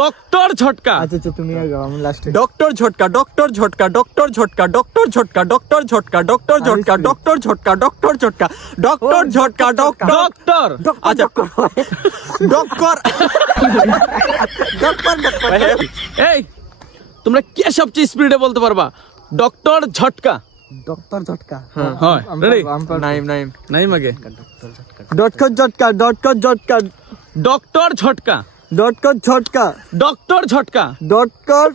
Doctor ঝটকা। আচ্ছা তুমি আগে আমি লাস্টে। ডক্টর ঝটকা, ডক্টর ঝটকা, ডক্টর ঝটকা, ডক্টর ঝটকা, ডক্টর ঝটকা, ডক্টর ঝটকা, ডক্টর ঝটকা, ডক্টর ঝটকা, ডক্টর ঝটকা, ডক্টর। আচ্ছা ডক্টর ডক্টর। এই তোমরা কে সবচেয়ে স্পিডে বলতে পারবা? ডক্টর ঝটকা। ডক্টর ঝটকা। হ্যাঁ রেডি। নাইম আগে। ডক্টর ঝটকা, ডক্টর ঝটকা, ডক্টর ঝটকা, ডক্টর ঝটকা, ডক্টর ঝটকা, ডক্টর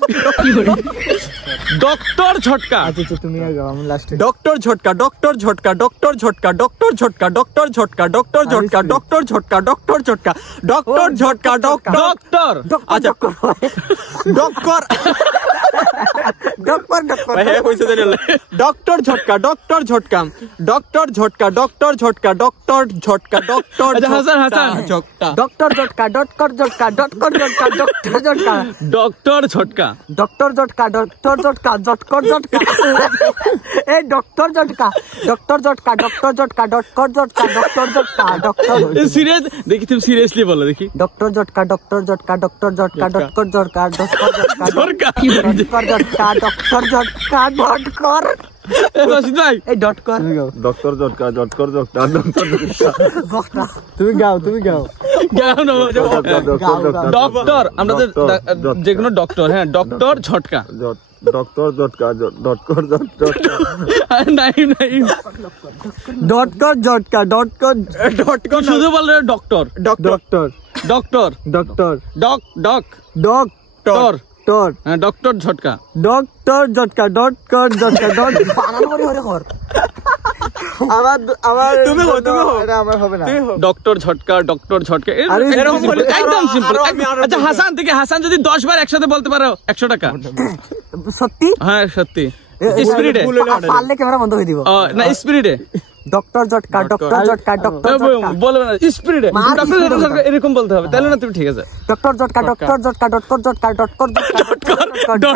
ডক্টর ঝটকা। আচ্ছা তুমি আগে আমি লাস্টে। ডক্টর ঝটকা, ডক্টর ঝটকা, ডক্টর ঝটকা, ডক্টর ঝটকা, ডক্টর ঝটকা, ডক্টর ঝটকা, ডক্টর ঝটকা, ডক্টর ঝটকা, ডক্টর ঝটকা, ডক্টর। আচ্ছা ডক্টর ডক্টর ঝটকা, ডক্টর ঝটকা, ডক্টর ঝটকা, ডক্টর ঝটকা, ডক্টর ঝটকা, ডক্টর হাসান হাসান ডক্টর ঝটকা, ডক্টর ঝটকা, ডক্টর ঝটকা, ডক্টর ঝটকা, ডক্টর ঝটকা, ডক্টর ঝটকা, ডক্টর ঝটকা, ডক্টর ঝটকা। এই ডক্টর ঝটকা, ডক্টর ঝটকা, ডক্টর ঝটকা, ডক্টর ঝটকা, ডক্টর ঝটকা, ডক্টর। সিরিয়াস দেখি, তুমি সিরিয়াসলি বলো দেখি। ডক্টর ঝটকা, ডক্টর ঝটকা, ডক্টর ঝটকা, ডক্টর ঝটকা, ডক্টর ঝটকা, ডক্টর ঝটকা, ডক্টর ঝটকা, ডটকর। রশিদ ভাই এই ডটকর। ডক্টর ঝটকা, ডক্টর ঝটকা, ডক্টর ঝটকা। তুমি গাও, তুমি গাও। গাও না ডক্টর, আমাদের যে কোনো ডক্টর। হ্যাঁ ডক্টর ঝটকা, ডক্টর ঝটকা, ডক্টর ঝটকা। নাই নাই ডটকর ঝটকা, ডটকর, ডটকর শুধু বল doctor, doctor, doctor, doctor, doc doc doctor, doctor. হ্যাঁ ডক্টর ঝটকা, ডক্টর ঝটকা, ডটকর ঝটকা, ডট বানান করে হরে কর। আমার তুমি হো, তুমি হো। এটা আমার হবে না। ডক্টর ঝটকা, ডক্টর ঝটকা, এরকম সিম্পল, একদম সিম্পল। আচ্ছা হাসান থেকে, হাসান যদি 10 বার একসাথে বলতে পারো 100 টাকা। সত্যি? হ্যাঁ সত্যি। স্পিরিটে পারলে ক্যামেরা বন্ধ করে দিব। না স্পিরিটে। ডক্টর ঝটকা, ডক্টর ঝটকা, ডক্টর ঝটকা, বলবে না স্পিরিটে। ডক্টর ঝটকা এরকম বলতে হবে, তাহলে না তুমি ঠিক আছে। ডক্টর ঝটকা, ডক্টর ঝটকা, ডক্টর ঝটকা, ডক্টর ঝটকা, ডক্টর ঝটকা,